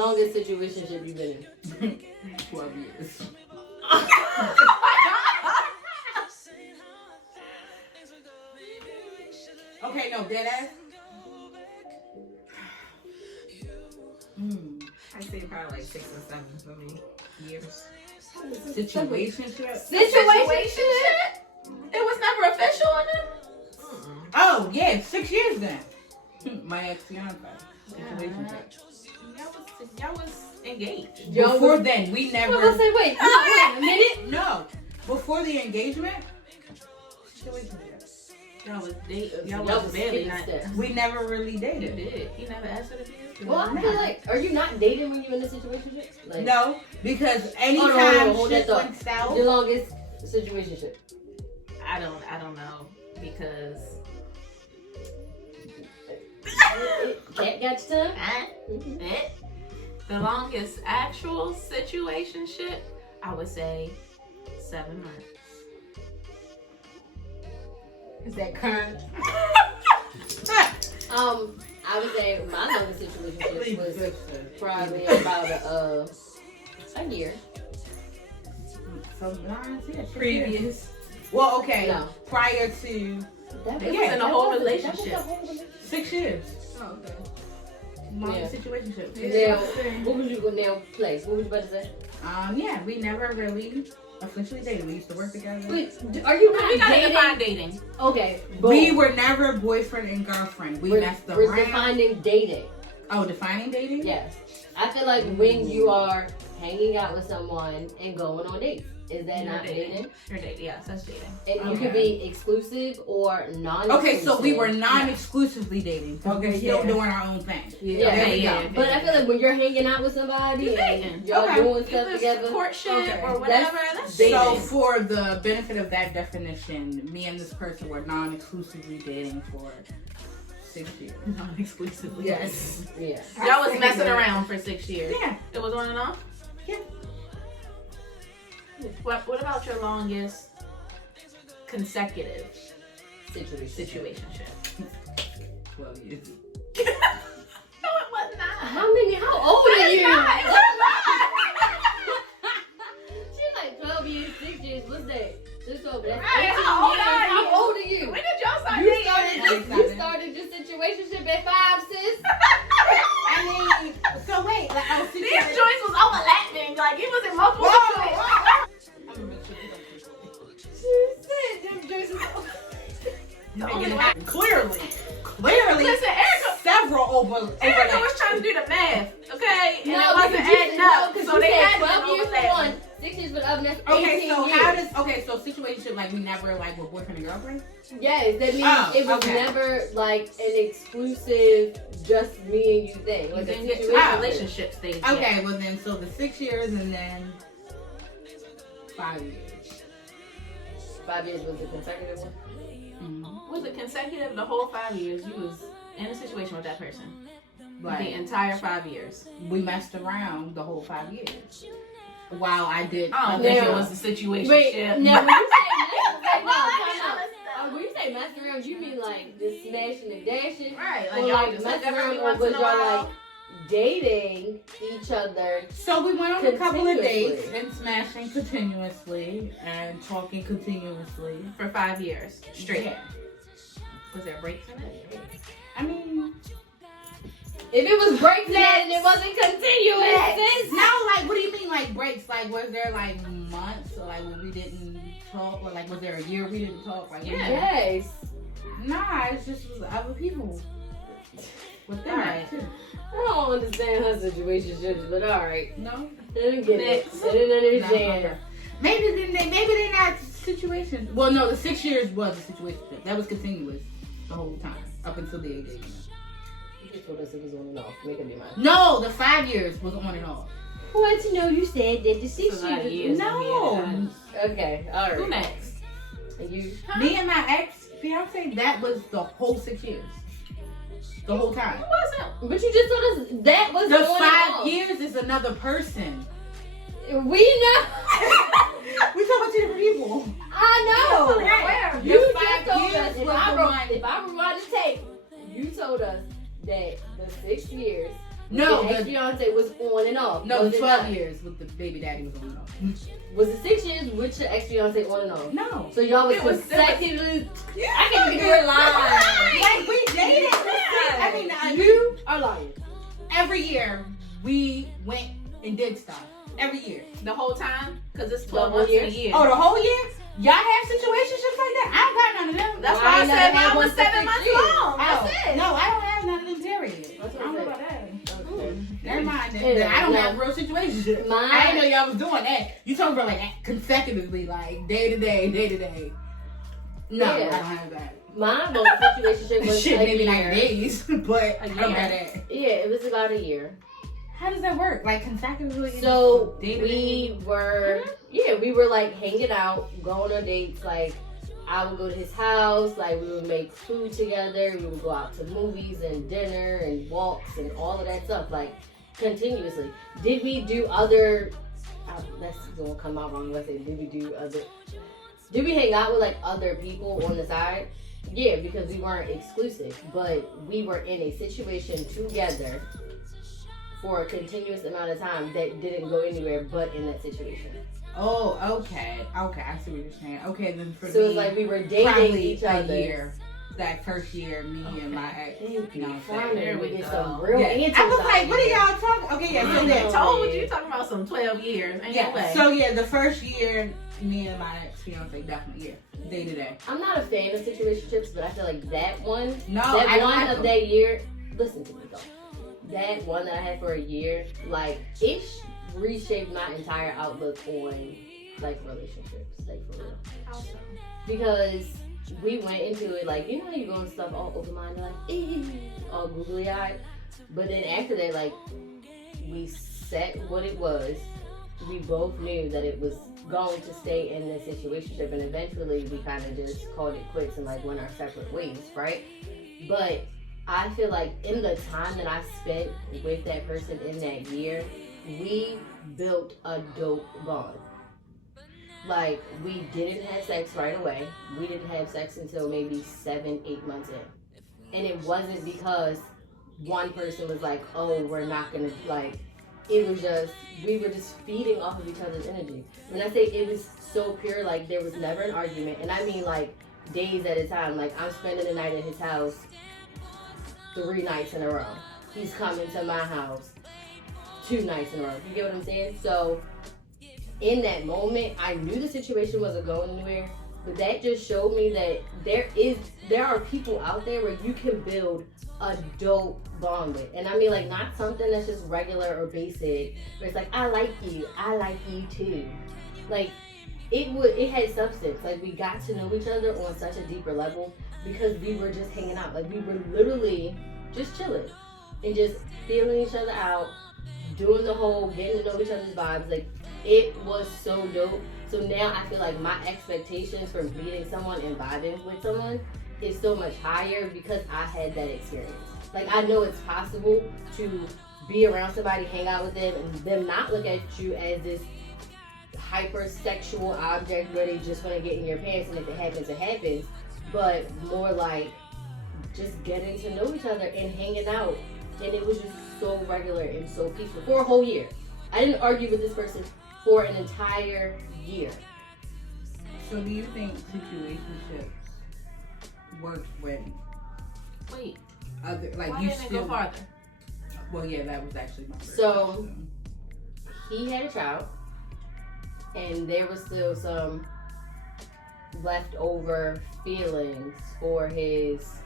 longest situationship you've been in? 12 years. Okay, no, dead ass. I say probably like 6 or 7 for me. Years. Situationship. Situationship? It was never official on it? Oh, yeah, 6 years then. My ex-fiance. Situationship. Y'all was engaged. Before then, we never... I was say, wait a minute? No. Before the engagement, situationship. Y'all was dating. Y'all Y'all was was barely skipping not. steps. We never really You dated. did. He never asked her to be with you? Well, I feel like, are you not dating when you're in a situationship? Like, No, because anytime hold that shit thought. went south... The longest situationship. I don't know because Cat got your tongue? the longest actual situationship, I would say 7 months. Is that current? I would say my longest situationship was probably about a year. So, yeah, Previous. Well, okay. No. Prior to That It was in a whole that was relationship. a whole relationship. 6 years. Oh, okay. Long Yeah. situationship. Now, what was you going to now play? What was you about to say? Yeah, we never really officially dated. We used to work together. Wait, are you We not gotta dating? define dating. Okay, boom. We were never boyfriend and girlfriend. We messed We're around. defining dating. Oh, defining dating? Yes. I feel like when you are hanging out with someone and going on dates, is that You're not dating? You're dating. Yes, that's dating. And you Okay. could be exclusive or non-exclusive. Okay, so we were non-exclusively dating. Okay, still doing our own thing. Yeah, there we yeah, go. But I feel like when you're hanging out with somebody You're and dating. y'all Okay. doing If stuff it's together, courtship Okay. or whatever, that's dating. So for the benefit of that definition, me and this person were non-exclusively dating for 6 years. non-exclusively. Yes. yeah. Y'all was messing around for 6 years. Yeah. It was on and off? Yeah. What about your longest consecutive Situationship. situationship? 12 years. No, it was not. How old are you? It was She's like 12 years, 6 years. What's that? Just over. That's Right, 18 how old years. are you? How old are not. you? When did y'all start You dating? started your situationship at 5, sis. I mean, so wait, like, oh, 6 These years. joints was overlapping. Like, it was in multiple Whoa, situations. I'm gonna make sure we don't keep She said them joints was it. Clearly, Listen, Erica several was overlaps. trying to do the math, okay? And it No, wasn't because you adding said- no, up. 'cause So you they said had 12 years for overlap. one, 6 years for the other, that's 18 Okay, so years. how does so situationship like we never like were boyfriend and girlfriend? Yes, that means Oh, it was okay. never like an exclusive, just me and you thing. You Like a didn't get to the situation. relationship stage yet. Okay, well then so the 6 years and then 5 years. 5 years was the consecutive one. Was it consecutive the whole 5 years? You was in a situation with that person. The Like entire 5 years. we messed around the whole 5 years. While I did. I don't think it Now- was a situation. Wait, now when you say Well, when you say mess around, you mean like just smashing and dashing? Right, Or like y'all like just mess look every around, or once was in a y'all while. like dating each other? So we went on a couple of dates Continuously. and smashing continuously and talking continuously. For 5 years straight. Yeah. Was there breaks in it? I mean, If it was breaks and it wasn't continuous, sis. no, like, what do you mean, like, breaks? Like, was there, like, months, or, like, when we didn't talk? Or, like, was there a year we didn't talk? Like, Yeah. Yes. Nah, it's just was other people. With them, Alright. too. I don't understand her situationships, but alright. No? I didn't get it. Next. I didn't understand. No, maybe they're not situations. Well, no, the 6 years was a situation. That was continuous the whole time, up until the engagement. You just told us it was on and off. Make up your mind. No, the 5 years was on and off. What? No, you said that the 6 It's a lot of years. years. No. Okay, alright. Who next? And you. Me and my ex-fiance, that was the whole 6 years. The whole time. Who wasn't? But you just told us that was The on and 5 off. years is another person. We know. We talking about 2 different people. I know. Where? You The just 5 told years us. was the one. If I rewind the tape, you told us that the 6 years No, the ex-fiance was on and off. No, was 12 years with the baby daddy was on and off. Was it 6 years with your ex-fiance on and off? No. So y'all was consecutively. I can't even get lying. Like we dated. I mean, You are lying. every year we went and did stuff. Every year. The whole time? Because it's The 12 whole months year? a year. Oh, the whole year? Y'all have situationships like that? I don't got none of them. That's Well, why I I ain't said never had mine one was for 7 6 months years. long. That's it. No, I don't have none of them, period. That's I what don't know I about that. Okay. Never mind. Yeah, I don't no. have real situationships. Mine- I didn't know y'all was doing that. You talking about like consecutively, like day to day, day to day. No, Yeah. I don't have that. My most situationship was Shit, a maybe year. 90 days, but I don't year. have that. Yeah, it was about a year. How does that work? Like consecutively? So day to we day? we were like hanging out, going on dates. Like I would go to his house, like we would make food together. We would go out to movies and dinner and walks and all of that stuff, like continuously. Did we do other? That's gonna come out wrong. Let's say, did we hang out with like other people on the side? Yeah, because we weren't exclusive, but we were in a situation together for a continuous amount of time that didn't go anywhere but in that situation. Oh, okay. Okay, I see what you're saying. Okay, then for So me, it's like we were dating probably each other. a year. That first year, me and my ex. Thank you. You know what I'm Finally, There we we get go. some real Yeah. answers. I was out like, what are here. y'all talking? Okay, yeah, so I then, told you talking about some 12 years. Ain't no yeah, way. so yeah, the first year, me and my ex fiance definitely, yeah, day to day. I'm not a fan of situationships, but I feel like that one, No, that I don't one like of them. that year. Listen to me though. That one that I had for a year, like it reshaped my entire outlook on like relationships, like for real. How so? Because we went into it like, you know, you go and stuff all open minded, like all googly eyed. But then after that, like we set what it was. We both knew that it was going to stay in this situationship, and eventually we kind of just called it quits and like went our separate ways, right? But I feel like in the time that I spent with that person in that year, we built a dope bond. Like, we didn't have sex right away. We didn't have sex until maybe 7-8 months in. And it wasn't because one person was like, oh, we're not gonna, like, it was just, we were just feeding off of each other's energy. When I say it was so pure, like, there was never an argument. And I mean, like, days at a time. Like, I'm spending the night at his house 3 nights in a row. He's coming to my house 2 nights in a row. You get what I'm saying? So, in that moment, I knew the situation wasn't going anywhere, but that just showed me that there are people out there where you can build a dope bond with. And I mean, like, not something that's just regular or basic, where it's like, I like you too. Like, it had substance. Like, we got to know each other on such a deeper level because we were just hanging out. Like, we were literally just chilling and just feeling each other out, doing the whole getting to know each other's vibes. Like, it was so dope. So now I feel like my expectations for meeting someone and vibing with someone is so much higher because I had that experience. Like, I know it's possible to be around somebody, hang out with them, and them not look at you as this hypersexual object where they just want to get in your pants, and if it happens, it happens. But more like just getting to know each other and hanging out. And it was just so regular and so peaceful for a whole year. I didn't argue with this person for an entire year. So do you think situationships work when Wait, other, like, why you didn't it still go farther? Well, yeah, that was actually my first So- question. He had a child, and there was still some leftover feelings for his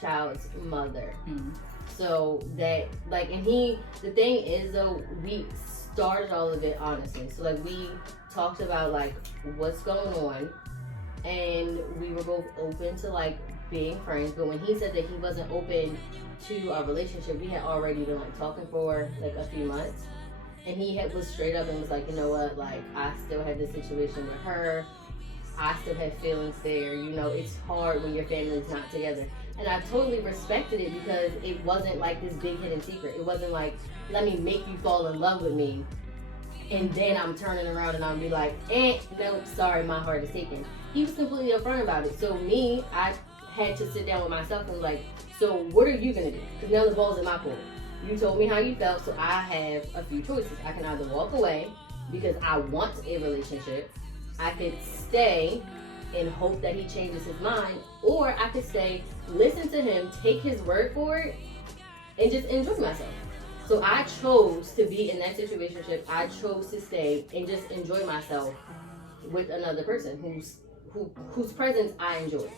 child's mother. Mhm. So that, like, and the thing is though, we started all of it honestly. So like, we talked about like what's going on, and we were both open to like being friends. But when he said that he wasn't open to a relationship, we had already been like talking for like a few months, and he was straight up and was like, you know what, like, I still have this situation with her. I still have feelings there. You know, it's hard when your family's not together. And I totally respected it because it wasn't like this big hidden secret. It wasn't like, let me make you fall in love with me, and then I'm turning around and I'll be like, nope, sorry, my heart is taken. He was completely upfront about it. So I had to sit down with myself and like, so what are you gonna do? Because now the ball's in my court. You told me how you felt, so I have a few choices. I can either walk away because I want a relationship. I could stay and hope that he changes his mind, or I could stay, listen to him, take his word for it, and just enjoy myself. So I chose to be in that situationship. I chose to stay and just enjoy myself with another person whose presence I enjoy.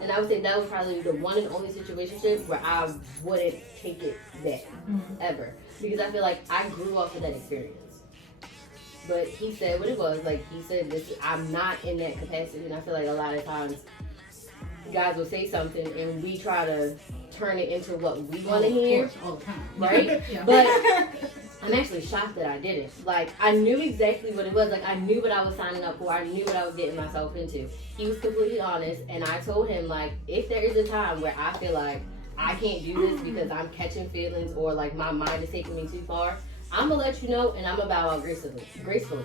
And I would say that was probably the one and only situationship where I wouldn't take it back, ever. Because I feel like I grew up with that experience. But he said what it was. Like, he said, this, I'm not in that capacity. And I feel like a lot of times guys will say something and we try to turn it into what we want to hear. All the time. Right? Yeah. But I'm actually shocked that I didn't. Like, I knew exactly what it was. Like, I knew what I was signing up for. I knew what I was getting myself into. He was completely honest. And I told him, like, if there is a time where I feel like I can't do this because I'm catching feelings or, like, my mind is taking me too far, I'm going to let you know and I'm going to bow out gracefully.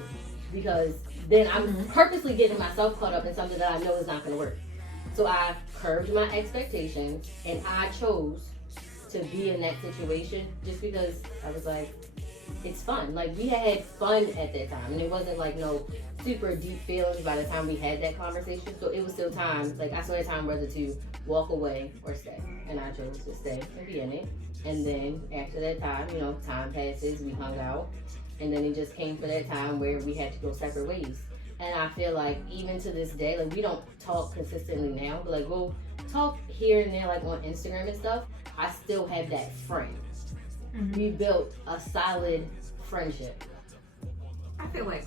Because then I'm purposely getting myself caught up in something that I know is not going to work. So I curbed my expectations and I chose to be in that situation just because I was like, it's fun. Like, we had fun at that time, and it wasn't like no super deep feelings by the time we had that conversation. So it was still time. Like, I still had time whether to walk away or stay, and I chose to stay and be in it. And then after that time, you know, time passes, we hung out, and then it just came for that time where we had to go separate ways. And I feel like even to this day, like, we don't talk consistently now, but like we'll talk here and there, like on Instagram and stuff. I still have that friend. We built a solid friendship. I feel like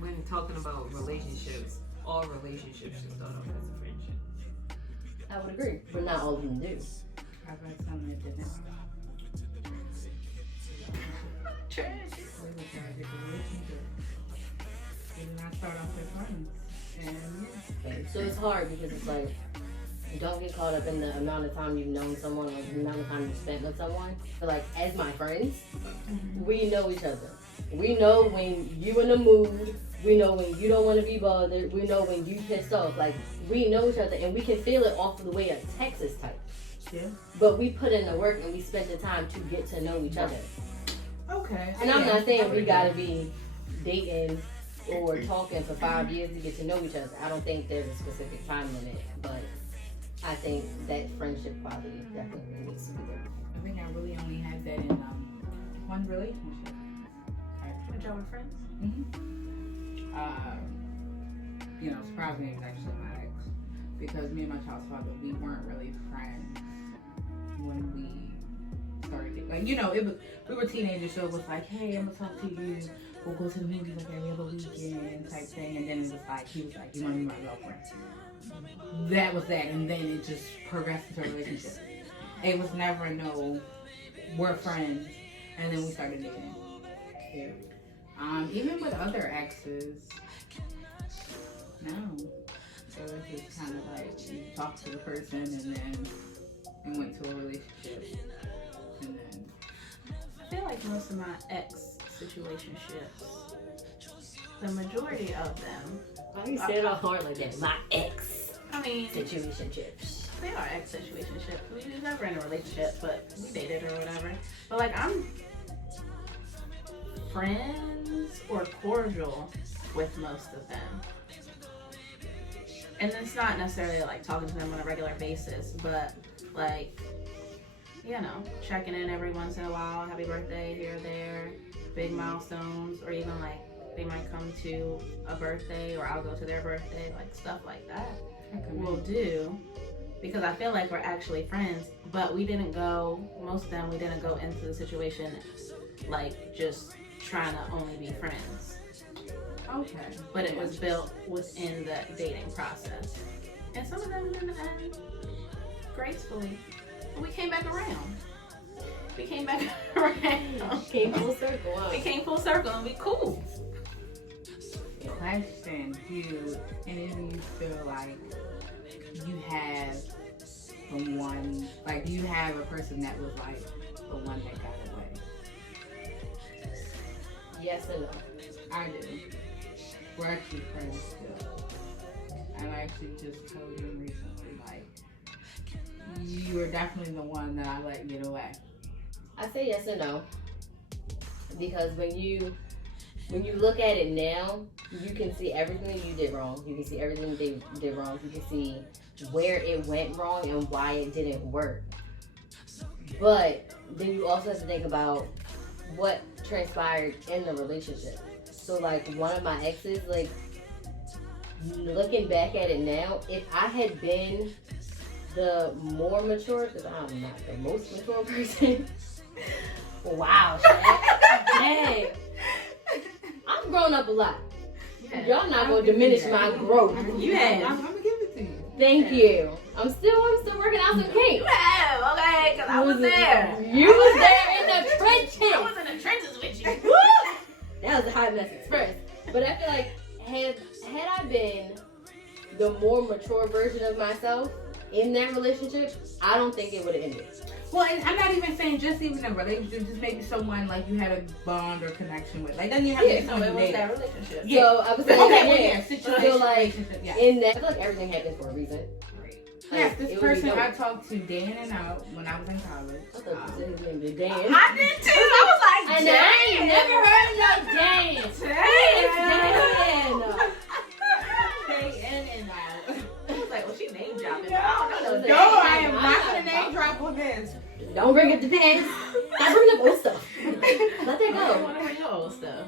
when talking about relationships, all relationships should start off as a friendship. I would agree, but not all of them do. I've read something that didn't. Trash. We were trying to get a relationship. And I start off with friends. And So it's hard because it's like, don't get caught up in the amount of time you've known someone or the amount of time you've spent with someone. But like, as my friends, we know each other. We know when you in the mood. We know when you don't want to be bothered. We know when you pissed off. Like, we know each other and we can feel it off of the way a text is typed. Yeah. But we put in the work and we spent the time to get to know each other. Okay. And I'm not saying we gotta be dating or talking for 5 years to get to know each other. I don't think there's a specific time limit, but I think that friendship quality definitely needs to be there. I think I really only had that in one relationship. And y'all were friends? You know, surprisingly, it was actually my ex, because me and my child's father, we weren't really friends when we started dating. Like, you know, we were teenagers, so it was like, hey, I'm gonna talk to you. We'll go to the movies like every other weekend type thing. And then it was like, he was like, you want to be my girlfriend? That was that, and then it just progressed into a relationship. It was never no, we're friends, and then we started dating. Yeah. Even with other exes, no. It was just kind of like you talk to the person and then we went to a relationship, and then I feel like most of my ex situationships, the majority of them. Why you say it all hard like that? My ex I mean, situationships. they are ex situationships. We was never in a relationship, but we dated or whatever. But like, I'm friends or cordial with most of them. And it's not necessarily like talking to them on a regular basis, but like, you know, checking in every once in a while, happy birthday here or there, big milestones, or even like they might come to a birthday or I'll go to their birthday, like stuff like that we'll do, because I feel like we're actually friends, but we didn't go, most of them, we didn't go into the situation like just trying to only be friends. okay. But it was built within the dating process. And some of them didn't end gracefully. But we came back around. We came back around. Came full circle. Wow. We came full circle and we cool. Question: Do any of you feel like you have the one, like, do you have a person that was like the one that got away? Yes and no. I do. We're actually friends still. And I actually just told him recently, like, you were definitely the one that I let get away? I say yes and no. Because when you look at it now, you can see everything you did wrong. You can see everything they did wrong. You can see where it went wrong and why it didn't work. But then you also have to think about what transpired in the relationship. So like one of my exes, like looking back at it now, if I had been the more mature, because I'm not the most mature person. Wow, dang. I'm grown up a lot. Yeah. Y'all not gonna diminish my growth. You have. I'm gonna give it to you. Thank you. I'm still working out some kinks. You have, okay, because I was there. You was there in the trenches. I was in the trenches with you. Woo! That was a hot mess express. But I feel like had I been the more mature version of myself in that relationship, I don't think it would have ended. Well, and I'm not even saying just even a relationship, just maybe someone like you had a bond or connection with. Like, doesn't you have to be So someone it you was dated? that relationship. Yeah. So I was saying, Okay, well, yeah. yeah, situation, So like relationship, yeah. in that, I feel like everything happens for a reason. Yes, Like, this it would be person dope. I talked to day in and out when I was in college. I thought you said his name was Dan. I did too. I was like, And I ain't never heard no Dan. Day in and out. I was like, well, she name dropping. I don't know. No, I am not gonna name drop on this. Don't bring up the past. Stop bringing up old stuff. Let that I don't go. want to bring your old stuff.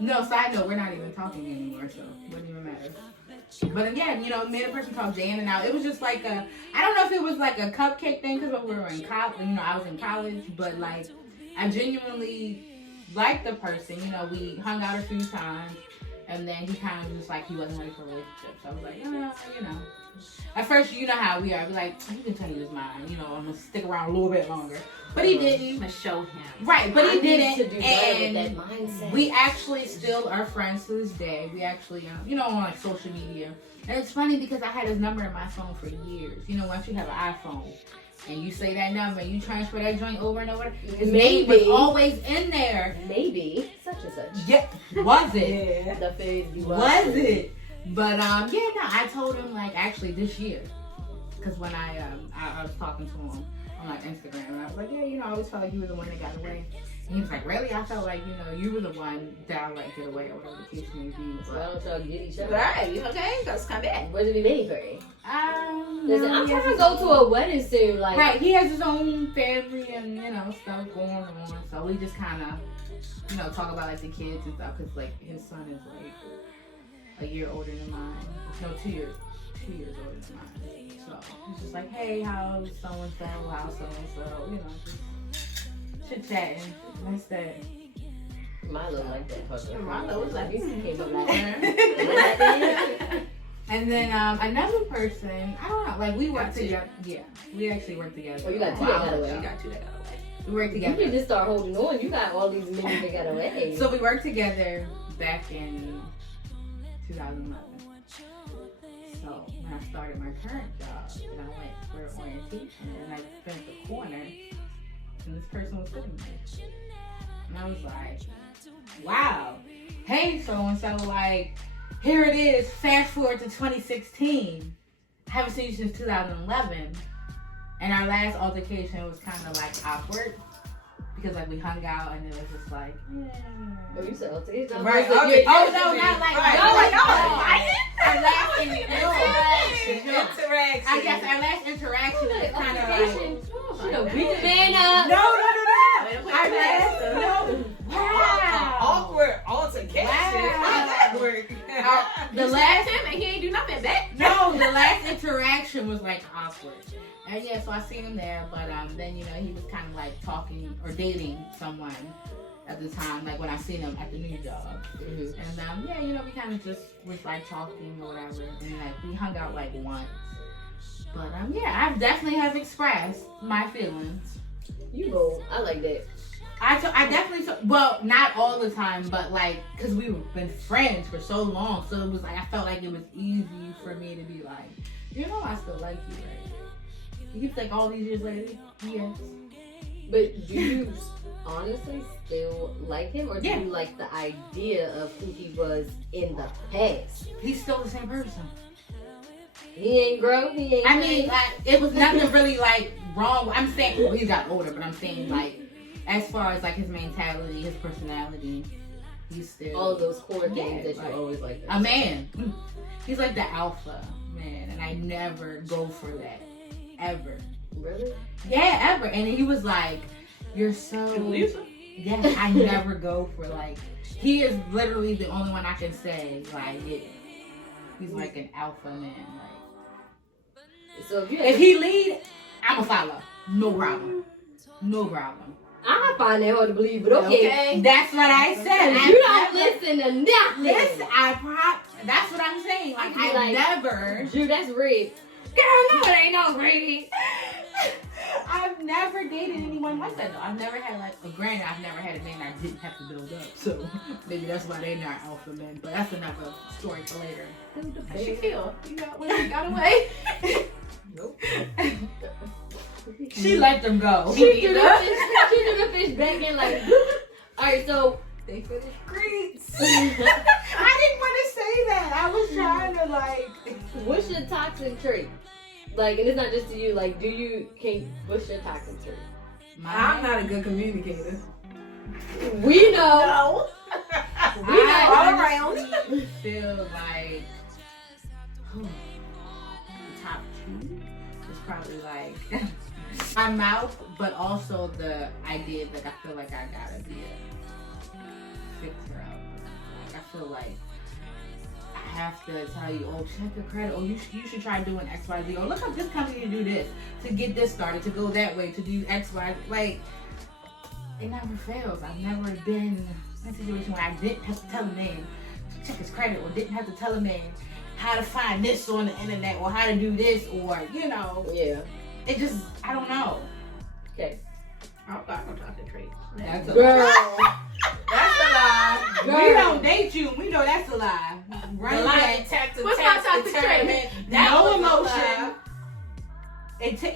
No, side note, we're not even talking anymore, so it wouldn't even matter. But again, you know, me and a person talked day in and out. It was just like I don't know if it was like a cupcake thing because we were in college, you know, I was in college, but like, I genuinely liked the person. You know, we hung out a few times, and then he kind of just like, he wasn't ready for a relationship. So I was like, you know. At first, you know how we are. We're like, you can change his mind. You know, I'm going to stick around a little bit longer. But he didn't. I'm going to show him. Right, but he I need didn't. to do better with And that mindset. we actually still are friends to this day. We actually, you know, on like social media. And it's funny because I had his number in my phone for years. You know, once you have an iPhone and you say that number and you transfer that joint over and over, his name was always in there. Maybe such and such. Yeah, was it? Yeah. The phase you Was it? But yeah, no, I told him like actually this year, because when I was talking to him on like Instagram, and I was like, yeah, you know, I always felt like you were the one that got away. And he was like, really? I felt like, you know, you were the one that I let get away, or whatever the case may be. So why don't y'all get each other? Right, okay, let's come back. What did he pay for it? Listen, No, I'm he trying has to go his to own- a wedding soon. Like, Right, he has his own family and, you know, stuff going on. So we just kind of, you know, talk about like the kids and stuff, because like his son is like a year older than mine. No, 2 years older than mine. So he's just like, hey, how's so-and-so, how's so-and-so, you know, just chit-chatting. That's that. Milo like that. Fucker. Milo was like, he came up like that. And then another person, I don't know, like we work together. Yeah, we actually work together. Oh, you got two Wow. that got away. You got two that got away. We work You together. can just start holding on. You got all these men that got away. So we worked together back in 2011. So when I started my current job, and I went for orientation, and I bent the corner, and this person was sitting there. And I was like, wow, hey, so-and-so, like, here it is, fast forward to 2016. I haven't seen you since 2011. And our last altercation was kind of like awkward. Because like we hung out and it was just like, Oh, you said it's right. Oh, Okay. Oh no, not like Right. no, like Y'all no. fighting? Our last interaction. Interaction. I guess our last interaction was kind of like You know, beat the man up. no. Our No. Wow. Awkward altercation. Wow. How'd that work? The You last slapped him and he ain't do nothing back. no, the last interaction was like awkward. And yeah, so I seen him there, but then you know he was kind of like talking or dating someone at the time, like when I seen him at the new job. Mhm. And yeah, you know we kind of just was like talking or whatever, and like we hung out like once. But yeah, I definitely have expressed my feelings. You go. I like that. I definitely well, not all the time, but like because we've been friends for so long, so it was like I felt like it was easy for me to be like, you know, I still like you, right? He's like all these years later, yes. But do you honestly still like him, or do Yeah. you like the idea of who he was in the past? He's still the same person. He ain't grow. He ain't. I mean, like, it was nothing really like wrong. I'm saying, well, he got older, but I'm saying like, as far as like his mentality, his personality, he's still all of those core things that like, you always like. A man. He's like the alpha man, and I never go for that ever. Really? Yeah, ever. And he was like, "You're so." Yeah, I never go for like. He is literally the only one I can say like it. He's like an alpha man. Like, so if he lead, I'ma follow. No problem. No problem. I find that hard to believe, but okay. That's what I said. You don't listen to nothing. Listen, that's what I'm saying. Like, I never. Drew, that's red. Girl, no, it ain't no red. I've never dated anyone like that though. I've never had like granted, I've never had a man I didn't have to build up. So maybe that's why they're not alpha men. But that's another story for later. How'd she feel? You got away? Nope. She let them go. She threw the fish back in like. Alright, so They finished greets. I didn't want to say that. I was trying to like. what's your toxic trait? Like, and it's not just to you. Like, what's your toxic trait? I'm not a good communicator. We know. No. We know all honestly around. feel like the top two is probably like my mouth, but also the idea that I feel like I gotta be a fixer out. Like, I feel like I have to tell you, oh, check your credit, or you should try doing X, Y, Z, or look up this company to do this, to get this started, to go that way, to do X, Y. Like, it never fails. I've never been in a situation where I didn't have to tell a man to check his credit, or didn't have to tell a man how to find this on the internet, or how to do this, or, you know. Yeah. It just, I don't know. Okay. I've got no toxic traits. That's a Girl. That's a lie. Girl. We don't date you. We know that's a lie. Right? What's my toxic trait? No emotion.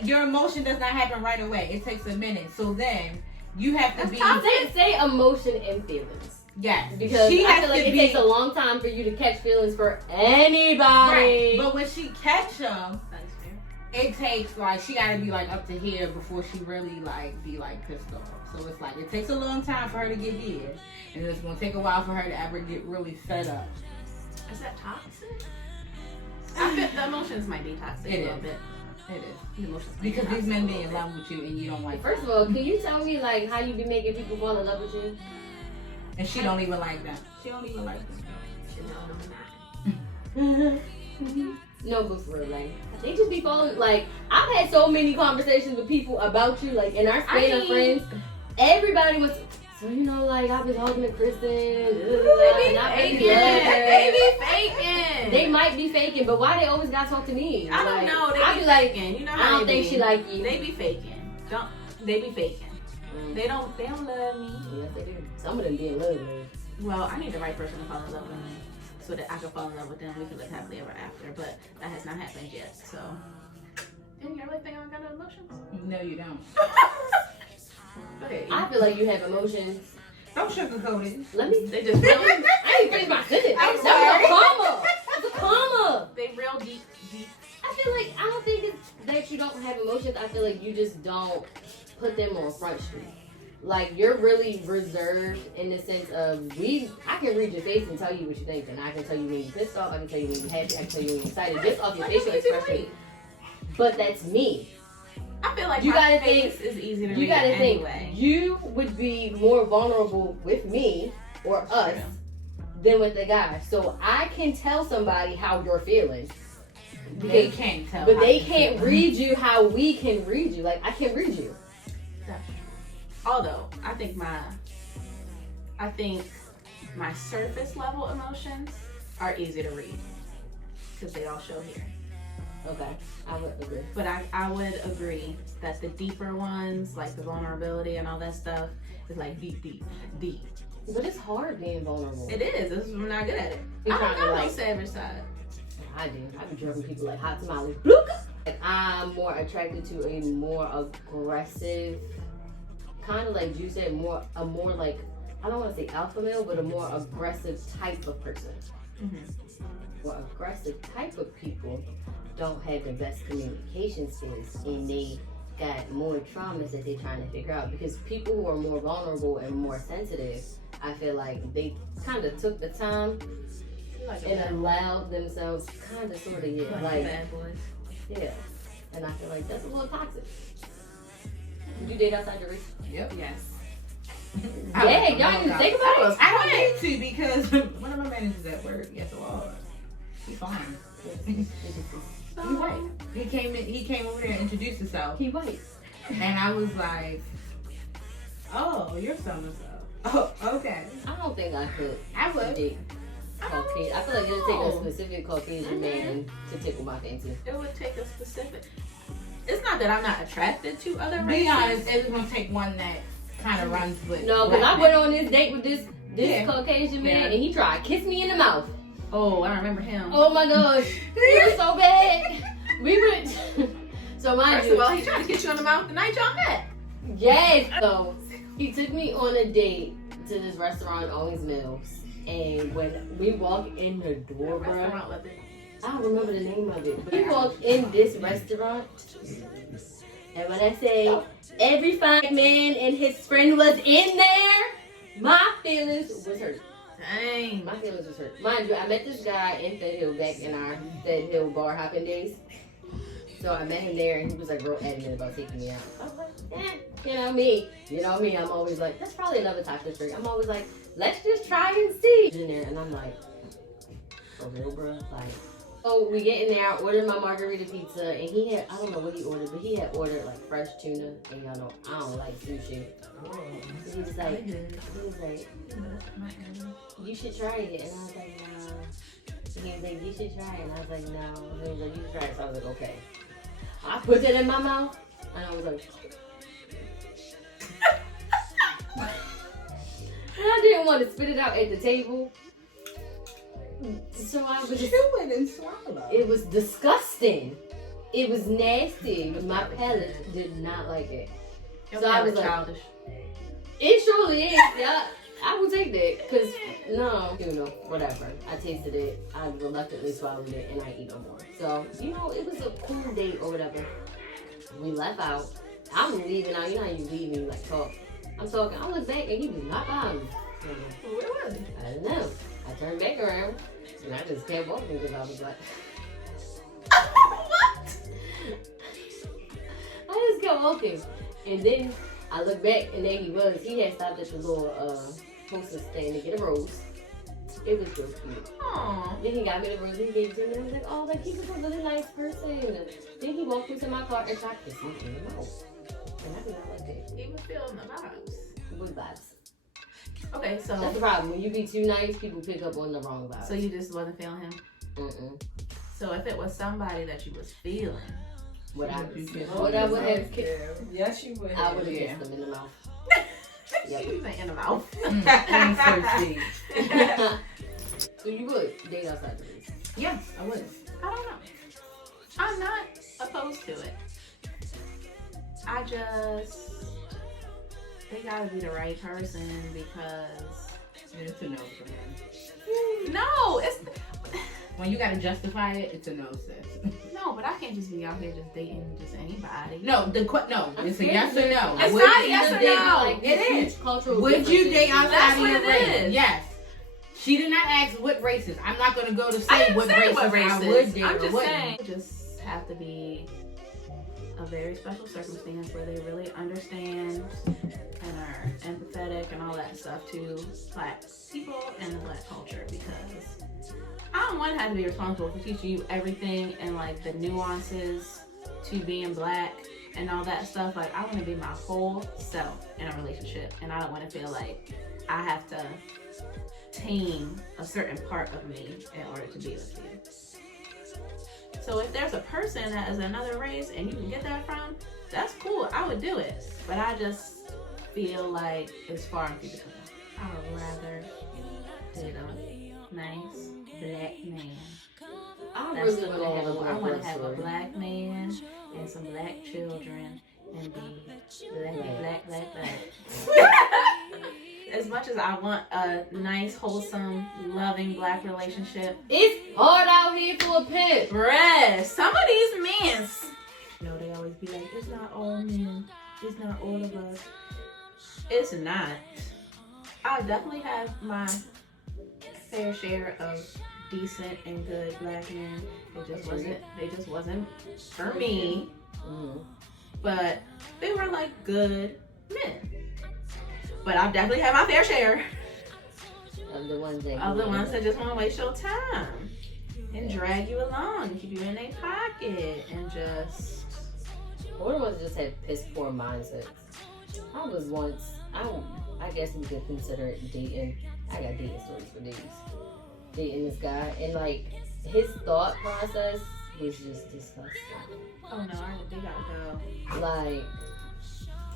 Your emotion does not happen right away. It takes a minute. So then you have to be. Say emotion and feelings. Yes. Because she I has feel like to it be, takes a long time for you to catch feelings for anybody. Right. But when she catch them, That's fair. it takes like she gotta be like up to here before she really like be like pissed off. So it's like it takes a long time for her to get here, and it's gonna take a while for her to ever get really fed up. Is that toxic? I feel the emotions might be toxic It a little is. bit. It is. The emotions might be Because these toxic men a be little in bit. love with you and you don't like. First of all, can you tell me like how you be making people fall in love with you? And she don't even like them. She don't even like them. No, but for real, like they just be falling. Like I've had so many conversations with people about you, like in our span of friends. Everybody was. So you know, like I've been talking to Kristen. They be faking. They might be faking, but why they always gotta talk to me? I don't Like, know. They I be be like, faking. You know I how don't they think be. she like you. They be faking. They be faking. They don't love me. Yes, they do. Some of them be in love with. Well, I need the right person to fall in love with me so that I can fall in love with them. We can live happily ever after. But that has not happened yet. So, didn't you really think I don't got no emotions? No, you don't. Okay. I feel like you have emotions. Don't sugarcoat it. Let me. They just really. I ain't finish my sentence. I'm That was a comma. It's a comma. They real deep. I feel like I don't think it's that you don't have emotions. I feel like you just don't put them on Front Street. Like you're really reserved in the sense of I can read your face and tell you what you think, and I can tell you when you're pissed off, I can tell you when you're happy, I can tell you when you're excited, just off your facial expression. But that's me. I feel like You my gotta face is easy to You read gotta anyway. think you would be more vulnerable with me or us than with the guy. So I can tell somebody how you're feeling. They can't tell. But how they you can't feel. read you how we can read you. Like I can read you. Although I think my surface level emotions are easy to read because they all show here. Okay, I would agree. But I would agree that the deeper ones, like the vulnerability and all that stuff, is like deep. But it's hard being vulnerable. It is. This is I'm not good at it. You're I don't trying to, got no like- savage side. I do. I be drugging people like hot tamales. Bloop! Like, I'm more attracted to a more aggressive, kind of like you said, a more like, I don't want to say alpha male, but a more aggressive type of person. Mm-hmm. More aggressive type of people don't have the best communication skills, and they got more traumas that they're trying to figure out. Because people who are more vulnerable and more sensitive, I feel like they kind of took the time and allowed themselves kind of sort of like bad boys. yeah. And I feel like that's a little toxic. Did you date outside your race? Yep. Yes. Yeah, y'all didn't think about it. I don't need to because one of my managers at work, yes, well, he's fine. He's white. He came over there and introduced himself. He white. And I was like, oh, you're so and so. Oh, okay. I don't think I could I would. date Caucasian. I feel like it'll take a specific Caucasian man to tickle my fancy. It would take a specific. It's not that I'm not attracted to other To races. be honest, it's gonna take one that kind of runs with. No, because I went on this date with this Yeah. Caucasian man, Yeah. and he tried to kiss me in the mouth. Oh, I remember him. Oh my gosh, it was so bad. We went. So mind First you, of all, he tried to kiss you on the mouth the night y'all met. yes. So he took me on a date to this restaurant, Always Mills, and when we walk in the door, bro, Restaurant with it. I don't remember the name of it, but we walked in this restaurant, and when I say every fine man and his friend was in there, my feelings was hurt. Dang. My feelings was hurt. Mind you, I met this guy in Fed Hill back in our Fed Hill bar hopping days. So I met him there, and he was like real adamant about taking me out. I was like, you know me. I'm always like, that's probably another toxic trait. I'm always like, let's just try and see. In there, and I'm like, for real, bro? Like, so we get in there, I ordered my margarita pizza, and he had, I don't know what he ordered, but he had ordered like fresh tuna, and y'all know, I don't like sushi. So he was like, you should try it, and I was like, no. And he was like, you should try it, and I was like, no. And he was like, you should try it, so I was like, okay. I put it in my mouth, and I was like, and I didn't want to spit it out at the table. So I was just, Chew it and swallow. it was disgusting. It was nasty. My palate did not like it. So I was like, childish. it surely is. Yeah, I will take that. Cause no, whatever. I tasted it. I reluctantly swallowed it, and I eat no more. So it was a cool date or whatever. We left out. I'm leaving out. You know how you leave and you like talk. I'm talking. I look back and he was not behind me. Where was he? I don't know. I turned back around and I just kept walking because I was like, What? I just kept walking. And then I looked back and there he was. He had stopped at the little hostess stand to get a rose. It was so cute. Aw. Then he got me the rose and he gave it to me. And I was like, oh, like he was a really nice person. Then he walked into my car and tried to kiss me in the mouth. And I did not like that. He was feeling the vibes. Good vibes. Okay, That's the so problem. When you be too nice, people pick up on the wrong vibes. you just wasn't feeling him. So if it was somebody that you was feeling, what I Oh, would have kissed, Yes, you would. I would have kissed him in the mouth. Yep. you ain't in the mouth. So you would date outside the race? Yes, I would. I don't know. I'm not opposed to it. I just they gotta be the right person because It's a no for him. no, it's When you gotta justify it, it's a no, sis. no, but I can't just be out here just dating just anybody. No, it's a yes or no. It's Would not a you yes or date- no. Like, It huge is. cultural Would you differences. date outside That's of what your it race? is. Yes. She did not ask what races. I'm not gonna go to I say didn't what say races what I races. would date I'm or just wouldn't. saying, it just have to be a very special circumstance where they really understand and are empathetic and all that stuff to Black people and the Black culture, because I don't want to have to be responsible for teaching you everything and like the nuances to being Black and all that stuff. Like, I want to be my whole self in a relationship, and I don't want to feel like I have to tame a certain part of me in order to be with you. So if there's a person that is another race and you can get that from, that's cool. I would do it. But I just feel like it's far and few between. I would rather date a nice Black man. I That's really what want to have a I want to have a story. Black man and some Black children and be black. As much as I want a nice, wholesome, loving Black relationship, It's hard out out here for a pimp. Bruh, some of these men, you know, they always be like, it's not all men, it's not all of us. It's not. I definitely have my fair share of decent and good black men. They just wasn't for me. Mm-hmm. But they were like good men. But I've definitely had my fair share Of the ones that just want to waste your time and drag you along and keep you in their pocket and just. Or the ones that just had piss poor mindsets. I was once, I guess we could consider it dating. I got dating stories for days. Dating this guy, and like his thought process was just disgusting. Oh no, they gotta go. Like,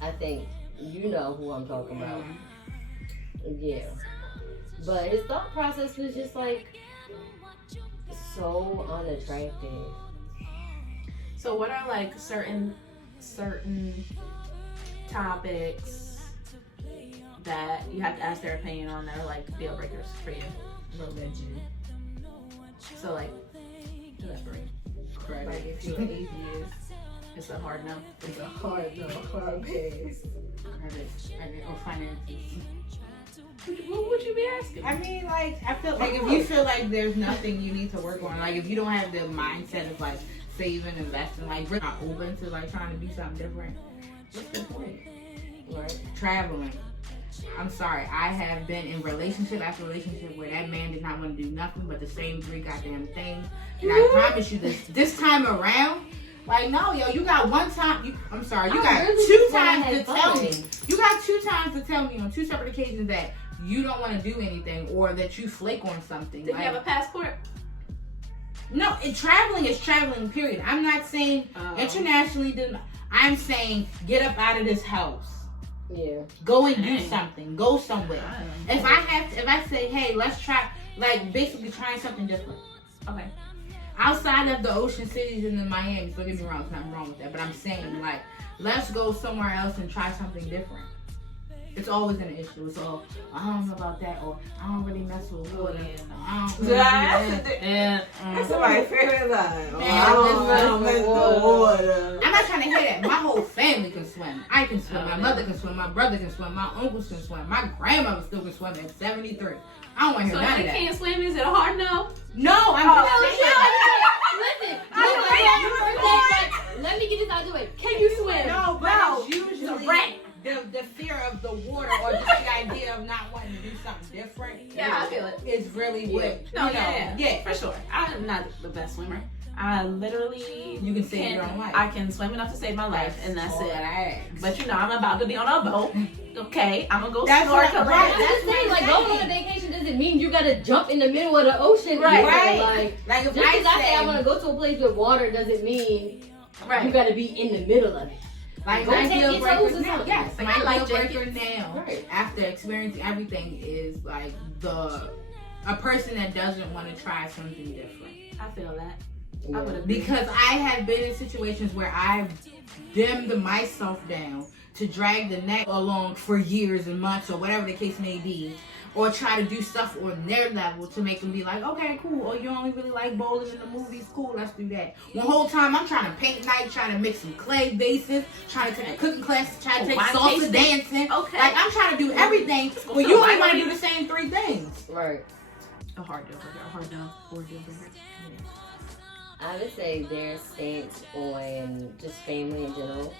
I think you know who I'm talking about. Yeah. But his thought process was just like so unattractive. So what are like certain topics that you have to ask their opinion on that are like deal breakers for you? Religion. So like, elaborate. Credit. Like if you're an atheist, it's a hard no. It's a hard no, hard pass. Credit or finances. What would you be asking? I mean, like, I feel like if you feel like there's nothing you need to work on, like if you don't have the mindset of like saving, investing, like we're not open to like trying to do something different, what's the point? Right? Traveling. I'm sorry, I have been in relationship after relationship where that man did not want to do nothing but the same 3 goddamn things. And I promise you this time around, like, no, yo, you got one time, you got really 2 just wanna times have to tell fun. me. You got 2 times to tell me on 2 separate occasions that you don't want to do anything or that you flake on something. Did like, you have a passport? no, traveling is traveling, period. I'm not saying internationally, I'm saying get up out of this house. Yeah. Go and do something. Go somewhere. If I say, hey, let's try, like basically trying something different. Okay. Outside of the ocean cities and the Miami, don't get me wrong, there's nothing wrong with that. But I'm saying, like, let's go somewhere else and try something different. It's always an issue. It's all, I don't know about that, or I don't really mess with water. I don't really That's my favorite line. I don't mess with water. I'm not trying to hear that. My whole family can swim. I can swim. My mother can swim. My brother can swim. My uncles can swim. My grandmother still can swim at 73. I don't want to hear So none if of you that. can't swim, is it a hard no? No, I'm Listen, I let me get this out of the way. Can you swim? No, but No. it's usually the fear of the water or just the idea of not wanting to do something different. Yeah, I feel it. Is really what No, you know. yeah, for sure. I'm not the best swimmer. I literally You can save your own life. I can swim enough to save my life, and that's all it. that I ask. But you know, I'm about to be on a boat. Okay, I'm gonna go That's what- snorkeling. right, I'm just saying, like, going on a vacation doesn't mean you gotta jump in the middle of the ocean. Right. either. Right. Like, Like if just because I say I say, want to go to a place with water doesn't mean you Right. gotta be in the middle of it. like Go my take deal your breaker toes or now. something. Yes, Like, my I like deal breaker jackets. now. Right. After experiencing everything is like a person that doesn't want to try something different. I feel that. Yeah. I would have Because I have been in situations where I've dimmed myself down to drag the neck along for years and months or whatever the case may be, or try to do stuff on their level to make them be like, okay, cool, or you only really like bowling in the movies, cool, let's do that. One whole time I'm trying to paint night, trying to mix some clay bases, trying to take a cooking class, trying to take wine salsa tasting. dancing. Okay. Like I'm trying to do everything, Let's go but to you a only want to winery. do the same 3 things. Right. a hard deal breaker, a hard no or deal breaker. I would say their stance on just family in general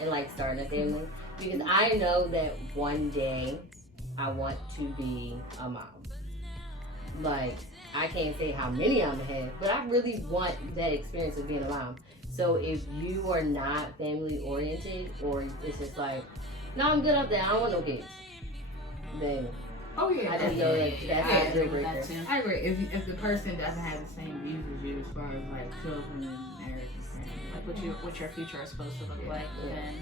and like starting a family. Because I know that one day I want to be a mom. Like, I can't say how many I'm gonna have, but I really want that experience of being a mom. So if you are not family oriented, or it's just like, no, I'm good up there, I don't want no kids, then Oh yeah, I just know that that's a deal breaker. That too. I agree. If the person doesn't have the same views as you as far as like children and marriage and family. Like what your future is supposed to look like, Yeah. then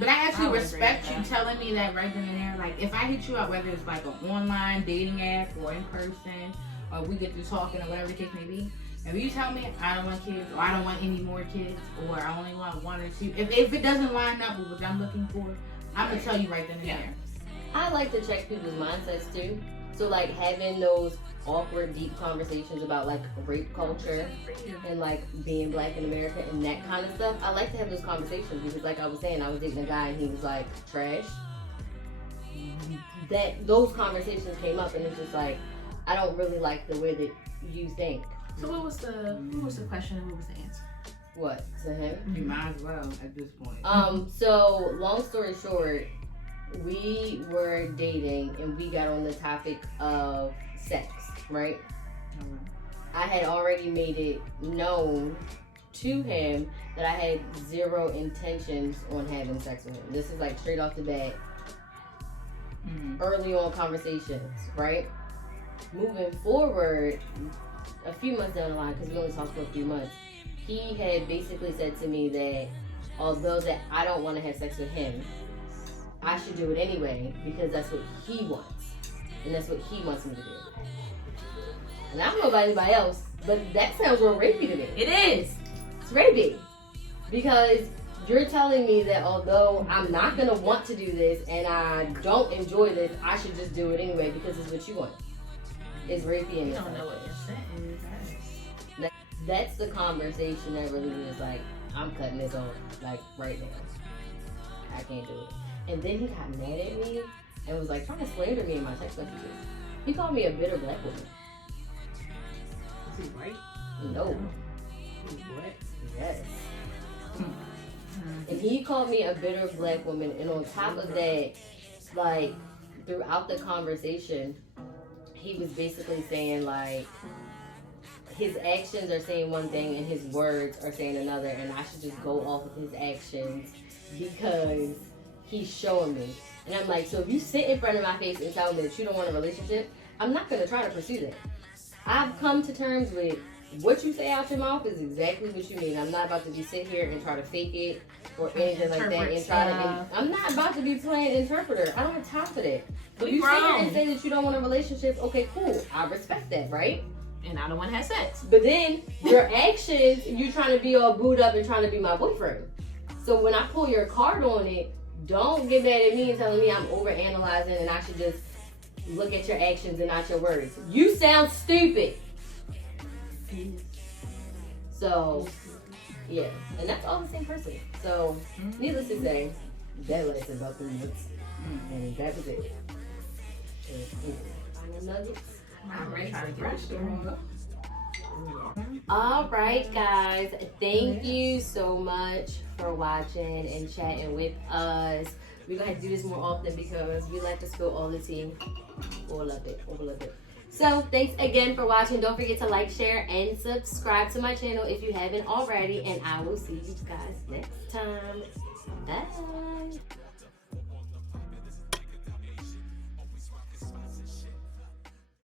But I actually I would respect agree you with telling me that right then and there. Like, if I hit you up, whether it's like an online dating app or in person, or we get to talking or whatever the case may be, if you tell me I don't want kids, or I don't want any more kids, or I only want 1 or 2, if it doesn't line up with what I'm looking for, I'm gonna tell you right then and Yeah. there. I like to check people's mindsets too. So like having those awkward, deep conversations about like rape culture and like being black in America and that kind of stuff. I like to have those conversations because, like I was saying, I was dating a guy and he was like trash. Those conversations came up, and it's just like I don't really like the way that you think. So what was the question and what was the answer? What to him? You might as well at this point. So long story short, we were dating and we got on the topic of sex, right? I had already made it known to him that I had zero intentions on having sex with him. This is like straight off the bat, early on conversations, right? Moving forward, a few months down the line, because we only talked for a few months, he had basically said to me that although that I don't want to have sex with him, I should do it anyway because that's what he wants. And that's what he wants me to do. And I don't know about anybody else, but that sounds real rapey to me. It is. It's rapey. Because you're telling me that although I'm not going to want to do this and I don't enjoy this, I should just do it anyway because it's what you want. It's rapey in You this. don't know what you're saying. That's the conversation that really is like, I'm cutting this off, like, right now. I can't do it. And then he got mad at me and was like trying to slander me in my text messages. He called me a bitter black woman. Is he white? No. He's what? Yes. And he called me a bitter black woman, and on top of that, like, throughout the conversation, he was basically saying, like, his actions are saying one thing and his words are saying another, and I should just go off of his actions because he's showing me. And I'm like, so if you sit in front of my face and tell me that you don't want a relationship, I'm not going to try to pursue that. I've come to terms with what you say out your mouth is exactly what you mean. I'm not about to be sit here and try to fake it or anything like that and try to be, I'm not about to be playing interpreter. I don't have time for that. If you sit here and say that you don't want a relationship, okay, cool. I respect that, right? And I don't want to have sex. But then your actions, you trying to be all booed up and trying to be my boyfriend. So when I pull your card on it, don't get mad at me and telling me I'm overanalyzing and I should just look at your actions and not your words. You sound stupid. So, yeah. And that's all the same person. So, needless to say, that lasted about 3 months. And that was it. Final nuggets. All right, guys. Thank you so much for watching and chatting with us. We're gonna have to do this more often because we like to spill all the tea. All of it. So thanks again for watching. Don't forget to like, share, and subscribe to my channel if you haven't already. And I will see you guys next time. Bye.